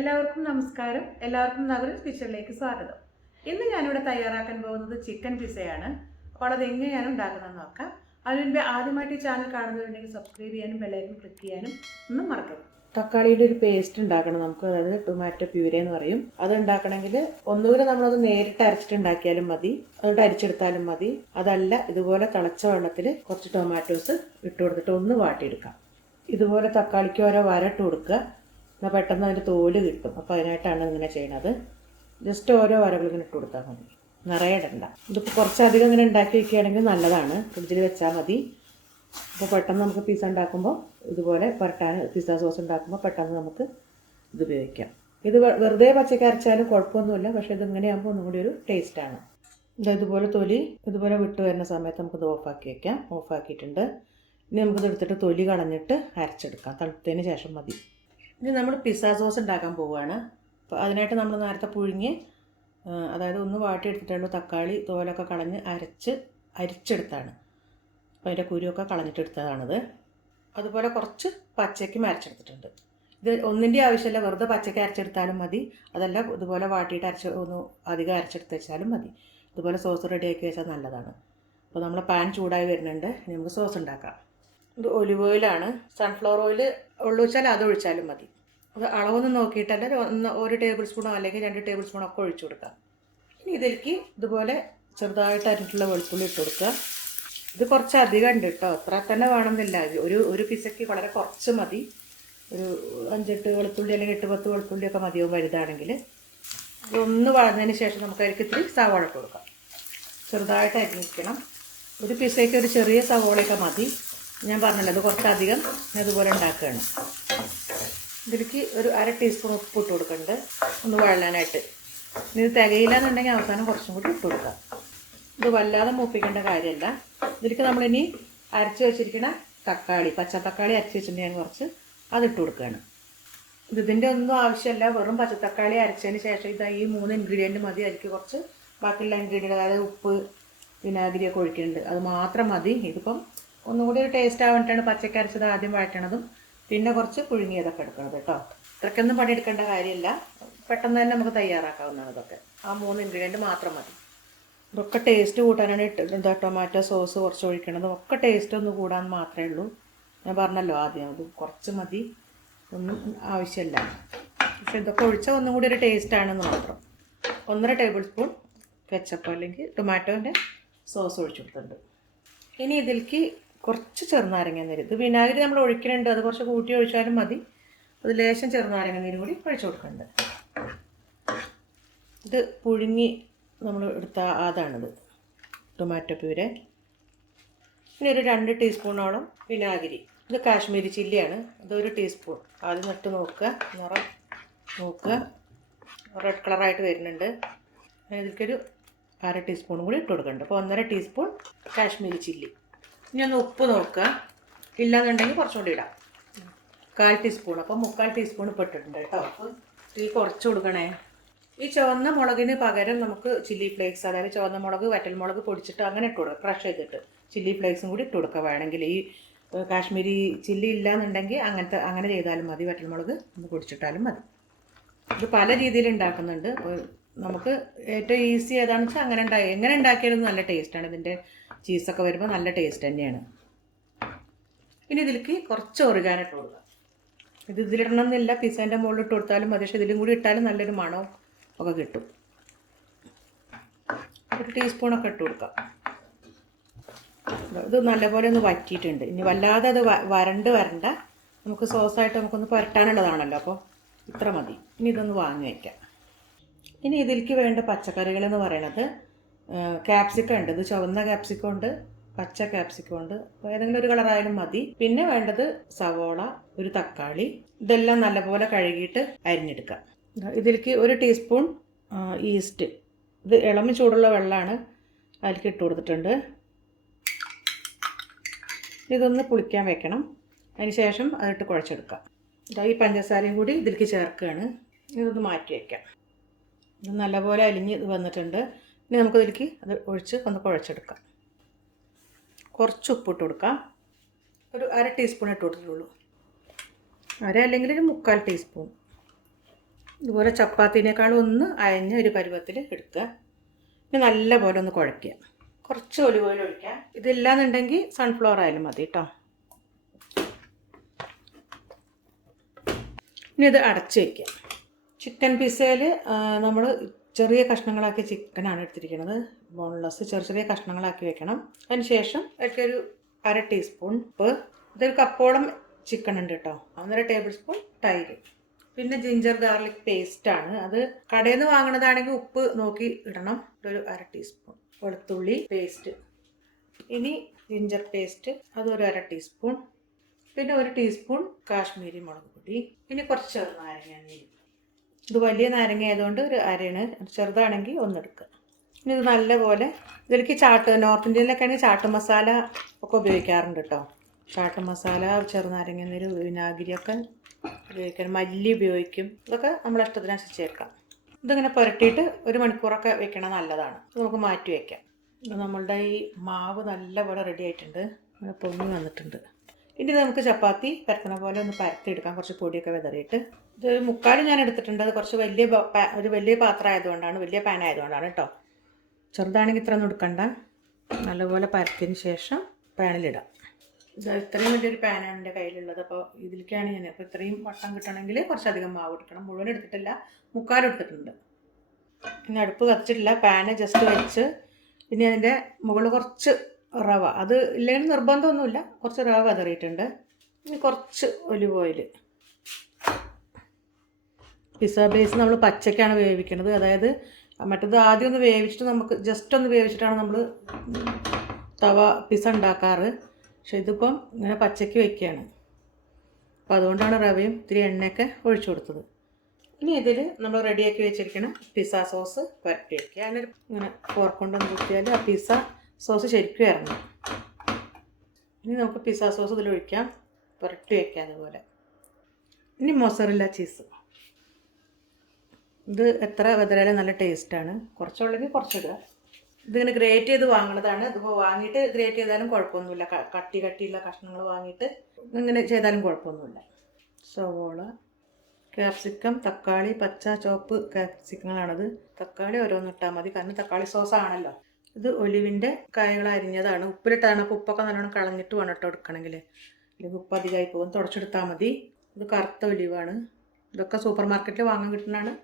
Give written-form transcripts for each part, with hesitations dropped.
എല്ലാവർക്കും നമസ്കാരം. എല്ലാവർക്കും നകുലൻസ് കിച്ചണിലേക്ക് സ്വാഗതം. ഇന്ന് ഞാനിവിടെ തയ്യാറാക്കാൻ പോകുന്നത് ചിക്കൻ പിസയാണ്. അപ്പോൾ അത് എങ്ങനെയാണ് ഉണ്ടാക്കുന്നതെന്ന് നോക്കാം. അതിന് മുൻപ് ആദ്യമായിട്ട് ഈ ചാനൽ കാണുന്നവരുണ്ടെങ്കിൽ സബ്സ്ക്രൈബ് ചെയ്യാനും ബെല്ലൈക്കൺ ക്ലിക്ക് ചെയ്യാനും ഒന്നും മറക്കരുത്. തക്കാളിയുടെ ഒരു പേസ്റ്റ് ഉണ്ടാക്കണം നമുക്ക്, അതായത് ടൊമാറ്റോ പ്യൂരെ എന്ന് പറയും. അത് ഉണ്ടാക്കണമെങ്കിൽ ഒന്നുകൂടെ നമ്മളത് നേരിട്ട് അരച്ചിട്ടുണ്ടാക്കിയാലും മതി, അതുകൊണ്ട് അരിച്ചെടുത്താലും മതി. അതല്ല, ഇതുപോലെ തിളച്ച വെള്ളത്തിൽ കുറച്ച് ടൊമാറ്റോസ് ഇട്ട് കൊടുത്തിട്ട് ഒന്ന് വാട്ടിയെടുക്കാം. ഇതുപോലെ തക്കാളിക്ക് ഓരോ വരട്ട് കൊടുക്കുക, എന്നാൽ പെട്ടെന്ന് അതിൻ്റെ തോല് കിട്ടും. അപ്പോൾ അതിനായിട്ടാണ് ഇങ്ങനെ ചെയ്യണത്. ജസ്റ്റ് ഓരോ വരകൾ ഇങ്ങനെ ഇട്ട് കൊടുത്താൽ മതി, നിറയെ ഇടണ്ട. ഇതിപ്പോൾ കുറച്ചധികം ഇങ്ങനെ ഉണ്ടാക്കി വയ്ക്കുകയാണെങ്കിൽ നല്ലതാണ്, ഫ്രിഡ്ജിൽ വെച്ചാൽ മതി. അപ്പോൾ പെട്ടെന്ന് നമുക്ക് പിസ്സ ഉണ്ടാക്കുമ്പോൾ ഇതുപോലെ പുരട്ടാൻ, പിസ്സ സോസ് ഉണ്ടാക്കുമ്പോൾ പെട്ടെന്ന് നമുക്ക് ഇത് ഉപയോഗിക്കാം. ഇത് വെറുതെ പച്ചക്ക് അരച്ചാലും കുഴപ്പമൊന്നുമില്ല, പക്ഷേ ഇതിങ്ങനെയാകുമ്പോൾ ഒന്നും കൂടി ഒരു ടേസ്റ്റാണ്. ഇതുപോലെ തൊലി ഇതുപോലെ വിട്ട് വരുന്ന സമയത്ത് നമുക്കിത് ഓഫാക്കി വയ്ക്കാം. ഓഫാക്കിയിട്ടുണ്ട്. ഇനി നമുക്കിത് എടുത്തിട്ട് തൊലി കളഞ്ഞിട്ട് അരച്ചെടുക്കാം. തണുത്തതിന് ശേഷം മതി. ഇനി നമ്മൾ പിസ്സ സോസ് ഉണ്ടാക്കാൻ പോവുകയാണ്. അപ്പോൾ അതിനായിട്ട് നമ്മൾ നേരത്തെ പുഴുങ്ങി, അതായത് ഒന്ന് വാട്ടിയെടുത്തിട്ടുള്ളൂ, തക്കാളി തോലൊക്കെ കളഞ്ഞ് അരിച്ചെടുത്താണ്. അപ്പോൾ അതിൻ്റെ കുരുവൊക്കെ കളഞ്ഞിട്ടെടുത്തതാണിത്. അതുപോലെ കുറച്ച് പച്ചയ്ക്കും അരച്ചെടുത്തിട്ടുണ്ട്. ഇത് ഒന്നിൻ്റെ ആവശ്യമില്ല, വെറുതെ പച്ചയ്ക്ക് അരച്ചെടുത്താലും മതി. അതല്ല, ഇതുപോലെ വാട്ടിയിട്ട് ഒന്ന് അധികം അരച്ചെടുത്ത് വെച്ചാലും മതി. ഇതുപോലെ സോസ് റെഡിയാക്കി വെച്ചാൽ നല്ലതാണ്. അപ്പോൾ നമ്മൾ പാൻ ചൂടായി വരുന്നുണ്ട്. ഇനി നമുക്ക് സോസ് ഉണ്ടാക്കാം. ഇത് ഒലിവ് ഓയിലാണ്. സൺഫ്ലവർ ഓയിൽ വെച്ചാൽ അത് ഒഴിച്ചാലും മതി. അത് അളവൊന്നും നോക്കിയിട്ടല്ല, ഒരു ടേബിൾ സ്പൂണോ അല്ലെങ്കിൽ 2 ടേബിൾ സ്പൂണോ ഒക്കെ ഒഴിച്ചു കൊടുക്കാം. ഇനി ഇതിലേക്ക് ഇതുപോലെ ചെറുതായിട്ട് അരിഞ്ഞിട്ടുള്ള വെളുത്തുള്ളി ഇട്ട് കൊടുക്കുക. ഇത് കുറച്ച് അധികം ഉണ്ട് കേട്ടോ, അത്ര തന്നെ വേണമെന്നില്ല. ഒരു പിസയ്ക്ക് വളരെ കുറച്ച് മതി. ഒരു 5-8 വെളുത്തുള്ളി അല്ലെങ്കിൽ 8-10 വെളുത്തുള്ളിയൊക്കെ മതിയാവും വലുതാണെങ്കിൽ. ഇതൊന്ന് വഴന്നതിന് ശേഷം നമുക്ക് അതിലേക്ക് ഇത്തിരി സവാള ഇട്ട് കൊടുക്കാം. ചെറുതായിട്ട് അരിഞ്ഞിരിക്കണം. ഒരു പിസയ്ക്ക് ഒരു ചെറിയ സവാളയൊക്കെ മതി. ഞാൻ പറഞ്ഞല്ലോ, അത് കുറച്ചധികം ഞാൻ ഇതുപോലെ ഉണ്ടാക്കുകയാണ്. ഇതിലേക്ക് ഒരു 1/2 ടീസ്പൂൺ ഉപ്പ് ഇട്ട് കൊടുക്കുന്നുണ്ട്, ഒന്ന് വഴലാനായിട്ട്. ഇത് തികയില്ല എന്നുണ്ടെങ്കിൽ അവസാനം കുറച്ചും കൂടി ഇട്ട് കൊടുക്കാം. ഇത് വല്ലാതെ മൂപ്പിക്കേണ്ട കാര്യമല്ല. ഇതിലേക്ക് നമ്മളിനി അരച്ച് വെച്ചിരിക്കുന്ന തക്കാളി, പച്ച തക്കാളി അരച്ച് വെച്ചിട്ടുണ്ടെങ്കിൽ കുറച്ച് അതിട്ട് കൊടുക്കുകയാണ്. ഇതിൻ്റെ ഒന്നും ആവശ്യമില്ല, വെറും പച്ചത്തക്കാളി അരച്ചതിന് ശേഷം ഈ 3 ഇൻഗ്രീഡിയൻറ്റ് മതി. അതിലേക്ക് കുറച്ച് ബാക്കിയുള്ള ഇൻഗ്രീഡിയൻറ്റ്, അതായത് ഉപ്പ്, വിനാഗിരിയൊക്കെ ഒഴിക്കുന്നുണ്ട്, അത് മാത്രം മതി. ഇതിപ്പം ഒന്നും കൂടി ഒരു ടേസ്റ്റ് ആവാനായിട്ടാണ് പച്ചക്ക് അരച്ചത് ആദ്യം വഴറ്റണതും പിന്നെ കുറച്ച് പുഴുങ്ങിയതൊക്കെ എടുക്കണത് കേട്ടോ. ഇത്രയ്ക്കൊന്നും പണിയെടുക്കേണ്ട കാര്യമില്ല, പെട്ടെന്ന് തന്നെ നമുക്ക് തയ്യാറാക്കാവുന്നതാണ് ഇതൊക്കെ. ആ 3 ഇൻഗ്രീഡിയൻറ്റ് മാത്രം മതി. ഇതൊക്കെ ടേസ്റ്റ് കൂട്ടാനാണ് ഇട്ടിട്ട് ടൊമാറ്റോ സോസ് കുറച്ച് ഒഴിക്കണതും ഒക്കെ ടേസ്റ്റ് ഒന്ന് കൂടാൻ മാത്രമേ ഉള്ളൂ. ഞാൻ പറഞ്ഞല്ലോ ആദ്യം, അത് കുറച്ച് മതി, ഒന്നും ആവശ്യമില്ല. പക്ഷെ ഇതൊക്കെ ഒഴിച്ചാൽ ഒന്നും കൂടി ഒരു ടേസ്റ്റാണെന്ന് മാത്രം. 1.5 ടേബിൾ സ്പൂൺ കെച്ചപ്പ് അല്ലെങ്കിൽ ടൊമാറ്റോൻ്റെ സോസ് ഒഴിച്ചു കൊടുത്തിട്ടുണ്ട്. ഇനി ഇതിലേക്ക് കുറച്ച് ചെറുനാരങ്ങ നീര്, ഇത് വിനാഗിരി നമ്മൾ ഒഴിക്കുന്നുണ്ട്, അത് കുറച്ച് കൂട്ടി ഒഴിച്ചാലും മതി. അത് ലേശം ചെറുനാരങ്ങ നീര് കൂടി ഒഴിച്ചു കൊടുക്കുന്നുണ്ട്. ഇത് പുഴുങ്ങി നമ്മൾ എടുത്ത അതാണിത്, ടൊമാറ്റോ പ്യൂരെ. ഇനി ഒരു 2 ടീസ്പൂണോളം വിനാഗിരി. ഇത് കാശ്മീരി ചില്ലിയാണ്, അതൊരു ടീസ്പൂൺ. ആദ്യം നട്ട് നോക്കുക, നിറം നോക്കുക, റെഡ് കളറായിട്ട് വരുന്നുണ്ട്. ഇതിലേക്കൊരു 1/2 ടീസ്പൂണും കൂടി ഇട്ട് കൊടുക്കുന്നുണ്ട്. അപ്പോൾ 1.5 ടീസ്പൂൺ കാശ്മീരി ചില്ലി. ഇനി ഒന്ന് ഉപ്പ് നോക്കുക, ഇല്ലാന്നുണ്ടെങ്കിൽ കുറച്ചും കൂടി ഇടാം. 1/4 ടീസ്പൂൺ, അപ്പോൾ 3/4 ടീസ്പൂൺ ഇപ്പോൾ ഇട്ടിട്ടുണ്ട് കേട്ടോ. അപ്പോൾ ഇതിൽ കുറച്ച് കൊടുക്കണേ. ഈ ചുവന്ന മുളകിന് പകരം നമുക്ക് ചില്ലി ഫ്ലേക്സ്, അതായത് ചുവന്ന മുളക്, വറ്റൽമുളക് പൊടിച്ചിട്ട് അങ്ങനെ ഇട്ട് കൊടുക്കുക, ക്രഷ് ചെയ്തിട്ട് ചില്ലി ഫ്ലേക്സും കൂടി ഇട്ട് കൊടുക്കുക വേണമെങ്കിൽ. ഈ കാശ്മീരി ചില്ലി ഇല്ലയെന്നുണ്ടെങ്കിൽ അങ്ങനെ ചെയ്താലും മതി, വറ്റൽമുളക് ഒന്ന് പൊടിച്ചിട്ടാലും മതി. ഇത് പല രീതിയിൽ ഉണ്ടാക്കുന്നുണ്ട്. നമുക്ക് ഏറ്റവും ഈസി ഏതാണെന്ന് വെച്ചാൽ അങ്ങനെ എങ്ങനെ ഉണ്ടാക്കിയാലും നല്ല ടേസ്റ്റാണ്. ഇതിൻ്റെ ചീസൊക്കെ വരുമ്പോൾ നല്ല ടേസ്റ്റ് തന്നെയാണ്. ഇനി ഇതിലേക്ക് കുറച്ച് ഒറിഗാനോ ഇട്ട് കൊടുക്കുക. ഇതിലിടണമെന്നില്ല, പിസ്സേൻ്റെ മുകളിൽ ഇട്ട് കൊടുത്താലും മതി, പക്ഷേ ഇതിലും കൂടി ഇട്ടാലും നല്ലൊരു മണവും ഒക്കെ കിട്ടും. 1 ടീസ്പൂണൊക്കെ ഇട്ട് കൊടുക്കാം. ഇത് നല്ലപോലെ ഒന്ന് വറ്റിയിട്ടുണ്ട്. ഇനി വല്ലാതെ അത് വരണ്ട, നമുക്ക് സോസായിട്ട് നമുക്കൊന്ന് പുരട്ടാനുള്ളതാണല്ലോ, അപ്പോൾ ഇത്ര മതി. ഇനി ഇതൊന്ന് വാങ്ങി വയ്ക്കാം. ഇനി ഇതിലേക്ക് വേണ്ട പച്ചക്കറികൾ എന്ന് പറയണത് ക്യാപ്സിക്കം ഉണ്ട്. ഇത് ചുവന്ന ക്യാപ്സിക്കം ഉണ്ട്, പച്ച ക്യാപ്സിക്കം ഉണ്ട്, ഏതെങ്കിലും ഒരു കളറായാലും മതി. പിന്നെ വേണ്ടത് സവോള, ഒരു തക്കാളി. ഇതെല്ലാം നല്ലപോലെ കഴുകിയിട്ട് അരിഞ്ഞെടുക്കാം. ഇതിലേക്ക് 1 ടീസ്പൂൺ ഈസ്റ്റ്, ഇത് ഇളം ചൂടുള്ള വെള്ളമാണ്, അതിലേക്ക് ഇട്ട് കൊടുത്തിട്ടുണ്ട്. ഇതൊന്ന് പുളിക്കാൻ വെക്കണം. അതിന് ശേഷം അതിട്ട് കുഴച്ചെടുക്കാം. ഈ പഞ്ചസാരയും കൂടി ഇതിലേക്ക് ചേർക്കുകയാണ്. ഇതൊന്ന് മാറ്റി വയ്ക്കാം. ഇത് നല്ലപോലെ അലിഞ്ഞ് വന്നിട്ടുണ്ട്. ഇനി നമുക്കിതിലേക്ക് അത് ഒഴിച്ച് ഒന്ന് കുഴച്ചെടുക്കാം. കുറച്ച് ഉപ്പിട്ട് കൊടുക്കാം. ഒരു 1/2 ടീസ്പൂൺ ഇട്ട് കൊടുത്തിട്ടുള്ളൂ. 1/2 അല്ലെങ്കിൽ ഒരു 3/4 ടീസ്പൂൺ. ഇതുപോലെ ചപ്പാത്തിനേക്കാളും ഒന്ന് അയഞ്ഞ ഒരു പരുവത്തിൽ എടുക്കുക. പിന്നെ നല്ല പോലെ ഒന്ന് കുഴയ്ക്കുക. കുറച്ച് ഒലിവ് ഓയിൽ ഒഴിക്കുക. ഇതില്ലാന്നുണ്ടെങ്കിൽ സൺഫ്ലവർ ആയാലും മതി കേട്ടോ. ഇനി ഇത് അടച്ച് വയ്ക്കുക. ചിക്കൻ പിസയിൽ നമ്മൾ ചെറിയ കഷ്ണങ്ങളാക്കിയ ചിക്കനാണ് എടുത്തിരിക്കുന്നത്. ബോൺലെസ് ചെറിയ ചെറിയ കഷ്ണങ്ങളാക്കി വെക്കണം. അതിന് ശേഷം ഒരു 1/2 ടീസ്പൂൺ ഉപ്പ്, ഇതൊരു കപ്പോളം ചിക്കൻ ഉണ്ട് കേട്ടോ, 1.5 ടേബിൾ സ്പൂൺ തൈര്, പിന്നെ ജിഞ്ചർ ഗാർലിക് പേസ്റ്റാണ്. അത് കടയിൽ നിന്ന് വാങ്ങണതാണെങ്കിൽ ഉപ്പ് നോക്കി ഇടണം. ഒരു 1/2 ടീസ്പൂൺ വെളുത്തുള്ളി പേസ്റ്റ്, ഇനി ജിഞ്ചർ പേസ്റ്റ് അതൊരു 1/2 ടീസ്പൂൺ, പിന്നെ 1 ടീസ്പൂൺ കാശ്മീരി മുളക് പൊടി, ഇനി കുറച്ച് ചെറുനാരങ്ങ നീര്. ഇത് വലിയ നാരങ്ങ ആയതുകൊണ്ട് ഒരു അരയാണ്, ചെറുതാണെങ്കിൽ ഒന്നെടുക്കുക. ഇനി ഇത് നല്ലപോലെ ഇതിലേക്ക് നോർത്ത് ഇന്ത്യയിലൊക്കെ ആണെങ്കിൽ ചാട്ട് മസാല ഒക്കെ ഉപയോഗിക്കാറുണ്ട് കേട്ടോ. ചാട്ട് മസാല, ചെറുനാരങ്ങ നീര്, വിനാഗിരിയൊക്കെ ഉപയോഗിക്കാം, മല്ലി ഉപയോഗിക്കും. ഇതൊക്കെ നമ്മുടെ ഇഷ്ടത്തിനനുസരിച്ച് ചേർക്കാം. ഇതിങ്ങനെ പുരട്ടിയിട്ട് 1 മണിക്കൂറൊക്കെ വെക്കണം, നല്ലതാണ്. നമുക്ക് മാറ്റി വയ്ക്കാം. നമ്മളുടെ ഈ മാവ് നല്ലപോലെ റെഡി ആയിട്ടുണ്ട്, അങ്ങനെ പൊങ്ങി വന്നിട്ടുണ്ട്. ഇനി നമുക്ക് ചപ്പാത്തി പരത്തണ പോലെ ഒന്ന് പരത്തിയെടുക്കാം, കുറച്ച് പൊടിയൊക്കെ വിതറിയിട്ട്. ഇത് 3/4 ഞാൻ എടുത്തിട്ടുണ്ട്. അത് കുറച്ച് വലിയ പാത്രം ആയതുകൊണ്ടാണ്, വലിയ പാൻ ആയതുകൊണ്ടാണ് കേട്ടോ. ചെറുതാണെങ്കിൽ ഇത്ര ഒന്നും എടുക്കണ്ട. നല്ലപോലെ പരത്തിയതിന് ശേഷം പാനിലിടാം. ഇത് ഇത്രയും വലിയൊരു പാനാണ് എൻ്റെ കയ്യിലുള്ളത്. അപ്പോൾ ഇതിലേക്കാണ് ഞാൻ. അപ്പോൾ ഇത്രയും വട്ടം കിട്ടണമെങ്കിൽ കുറച്ചധികം മാവ് എടുക്കണം. മുഴുവൻ എടുത്തിട്ടില്ല, 3/4 എടുത്തിട്ടുണ്ട്. ഇനി അടുപ്പ് കത്തിച്ചിട്ടില്ല, പാന് ജസ്റ്റ് വെച്ച് പിന്നെ അതിൻ്റെ മുകളിൽ കുറച്ച് റവ, അത് ഇല്ലെങ്കിൽ നിർബന്ധമൊന്നുമില്ല, കുറച്ച് റവ വിതറിയിട്ടുണ്ട്. ഇനി കുറച്ച് ഒലിവ് ഓയിൽ. പിസ്സ ബേസ് നമ്മൾ പച്ചക്കാണ് വേവിക്കുന്നത്, അതായത് മറ്റത് ആദ്യം ഒന്ന് വേവിച്ചിട്ട് നമുക്ക് ജസ്റ്റ് ഒന്ന് വേവിച്ചിട്ടാണ് നമ്മൾ തവ പിസ്സ ഉണ്ടാക്കാറ്. പക്ഷെ ഇതിപ്പം ഇങ്ങനെ പച്ചയ്ക്ക് വയ്ക്കുകയാണ്. അപ്പോൾ അതുകൊണ്ടാണ് റവയും ഇത്തിരി എണ്ണയൊക്കെ ഒഴിച്ചു കൊടുത്തത്. ഇനി ഇതിൽ നമ്മൾ റെഡിയാക്കി വെച്ചിരിക്കുന്ന പിസ്സ സോസ് പുരട്ടി വയ്ക്കുക. അതിനൊരു ഇങ്ങനെ ഫോർക്കൊണ്ടൊന്ന് കുത്തിയാൽ ആ പിസ്സ സോസ് ശരിക്കും ഇറങ്ങും. ഇനി നമുക്ക് പിസ്സ സോസ് ഇതിലൊഴിക്കാം, പുരട്ടി വയ്ക്കാം അതുപോലെ. ഇനി മൊസറല്ല ചീസ്. ഇത് എത്ര വിതറിയാലും നല്ല ടേസ്റ്റാണ്. കുറച്ചുള്ളെങ്കിൽ കുറച്ചിടുക. ഇതിങ്ങനെ ഗ്രേറ്റ് ചെയ്ത് വാങ്ങുന്നതാണ്. ഇതിപ്പോൾ വാങ്ങിയിട്ട് ഗ്രേറ്റ് ചെയ്താലും കുഴപ്പമൊന്നുമില്ല. കട്ടിയുള്ള കഷ്ണങ്ങൾ വാങ്ങിയിട്ട് ഇങ്ങനെ ചെയ്താലും കുഴപ്പമൊന്നുമില്ല. സവോള, ക്യാപ്സിക്കം, തക്കാളി, പച്ച ചോപ്പ് ക്യാപ്സിക്കങ്ങളാണത്. തക്കാളി ഓരോന്നിട്ടാൽ മതി, കാരണം തക്കാളി സോസാണല്ലോ. ഇത് ഒലിവിൻ്റെ കായകൾ അരിഞ്ഞതാണ്, ഉപ്പിലിട്ടാണ്. അപ്പോൾ ഉപ്പൊക്കെ നല്ലോണം കളഞ്ഞിട്ട് വേണം കേട്ടോ എടുക്കണമെങ്കിൽ, അല്ലെങ്കിൽ ഉപ്പ് അധികമായി പോകും. തുടച്ചെടുത്താൽ മതി. ഇത് കറുത്ത ഒലിവാണ്. ഇതൊക്കെ സൂപ്പർ മാർക്കറ്റിൽ വാങ്ങാൻ കിട്ടുന്നതാണ്.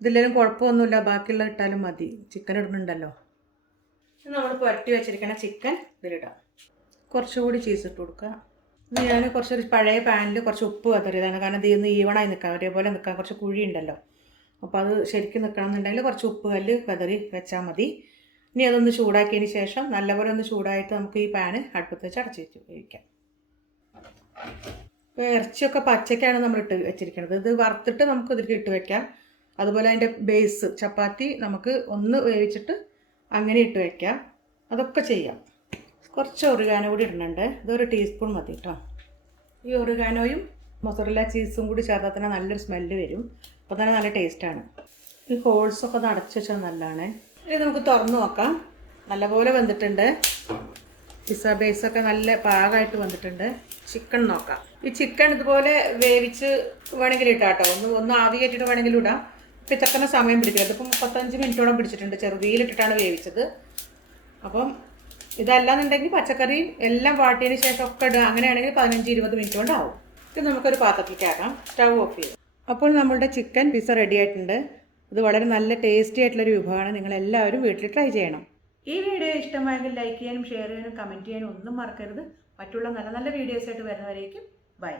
ഇതില്ലെങ്കിലും കുഴപ്പമൊന്നുമില്ല, ബാക്കിയുള്ള ഇട്ടാലും മതി, ചിക്കൻ ഇടുന്നുണ്ടല്ലോ. നമ്മൾ പുരട്ടി വെച്ചിരിക്കുന്ന ചിക്കൻ ഇതിലിടാം. കുറച്ചുകൂടി ചീസ് ഇട്ട് കൊടുക്കുക. ഞാൻ കുറച്ചൊരു പഴയ പാനിൽ കുറച്ച് ഉപ്പ് വിതറിയതാണ്, കാരണം ഇതിൽ നിന്ന് ഈവണായി നിൽക്കാം, ഒരേപോലെ നിൽക്കാൻ കുറച്ച് കുഴി ഉണ്ടല്ലോ. അപ്പോൾ അത് ശരിക്കും നിൽക്കണം എന്നുണ്ടെങ്കിൽ കുറച്ച് ഉപ്പ് കല്ല് വിതറി വെച്ചാൽ മതി. ഇനി അതൊന്ന് ചൂടാക്കിയതിന് ശേഷം നല്ലപോലെ ഒന്ന് ചൂടായിട്ട് നമുക്ക് ഈ പാന് അടുപ്പത്ത് വെച്ച് അടച്ച് വെച്ച് ഉപയോഗിക്കാം. ഇപ്പോൾ ഇറച്ചിയൊക്കെ പച്ചക്കാണ് നമ്മൾ ഇട്ട് വെച്ചിരിക്കുന്നത്. ഇത് വറുത്തിട്ട് നമുക്ക് ഇതിലേക്ക് ഇട്ട് വെക്കാം. അതുപോലെ അതിൻ്റെ ബേസ് ചപ്പാത്തി നമുക്ക് ഒന്ന് വേവിച്ചിട്ട് അങ്ങനെ ഇട്ട് വയ്ക്കാം. അതൊക്കെ ചെയ്യാം. കുറച്ച് ഒറിഗാനോ കൂടി ഇടുന്നുണ്ട്, ഇതൊരു ടീസ്പൂൺ മതി കേട്ടോ. ഈ ഒറിഗാനോയും മൊസറല്ല ചീസും കൂടി ചേർത്താൽ തന്നെ നല്ലൊരു സ്മെല്ല് വരും. അപ്പോൾ തന്നെ നല്ല ടേസ്റ്റാണ്. ഈ ഹോൾസൊക്കെ ഒന്ന് അടച്ച് വെച്ചാൽ നല്ലതാണ്. ഇത് നമുക്ക് തുറന്ന് നോക്കാം. നല്ലപോലെ വെന്തിട്ടുണ്ട്. പിസ്സ ബേസൊക്കെ നല്ല പാകമായിട്ട് വന്നിട്ടുണ്ട്. ചിക്കൻ നോക്കാം. ഈ ചിക്കൻ ഇതുപോലെ വേവിച്ച് വേണമെങ്കിൽ ഇട്ടാം കേട്ടോ. ഒന്ന് ആവി കയറ്റിയിട്ട് വേണമെങ്കിലും ഇടാം. ഇപ്പം ഇത്ര തന്നെ സമയം പിടിക്കില്ല. ഇതിപ്പം 35 മിനിറ്റോളം പിടിച്ചിട്ടുണ്ട്. ചെറുതീയിലിട്ടിട്ടാണ് വേവിച്ചത്. അപ്പം ഇതല്ലാന്നുണ്ടെങ്കിൽ പച്ചക്കറിയും എല്ലാം വാട്ടിയതിന് ശേഷം ഒക്കെ ഇടുക. അങ്ങനെയാണെങ്കിൽ 15-20 മിനിറ്റ് കൊണ്ടാവും. ഇത് നമുക്കൊരു പാത്രത്തിലേക്ക് ആക്കാം. സ്റ്റൗ ഓഫ് ചെയ്യും. അപ്പോൾ നമ്മളുടെ ചിക്കൻ പിസ്സ റെഡി ആയിട്ടുണ്ട്. ഇത് വളരെ നല്ല ടേസ്റ്റി ആയിട്ടുള്ളൊരു വിഭവമാണ്. നിങ്ങളെല്ലാവരും വീട്ടിൽ ട്രൈ ചെയ്യണം. ഈ വീഡിയോ ഇഷ്ടമായെങ്കിൽ ലൈക്ക് ചെയ്യാനും ഷെയർ ചെയ്യാനും കമൻറ്റ് ചെയ്യാനും ഒന്നും മറക്കരുത്. മറ്റുള്ള നല്ല നല്ല വീഡിയോസായിട്ട് വരുന്നവരേക്കും ബൈ.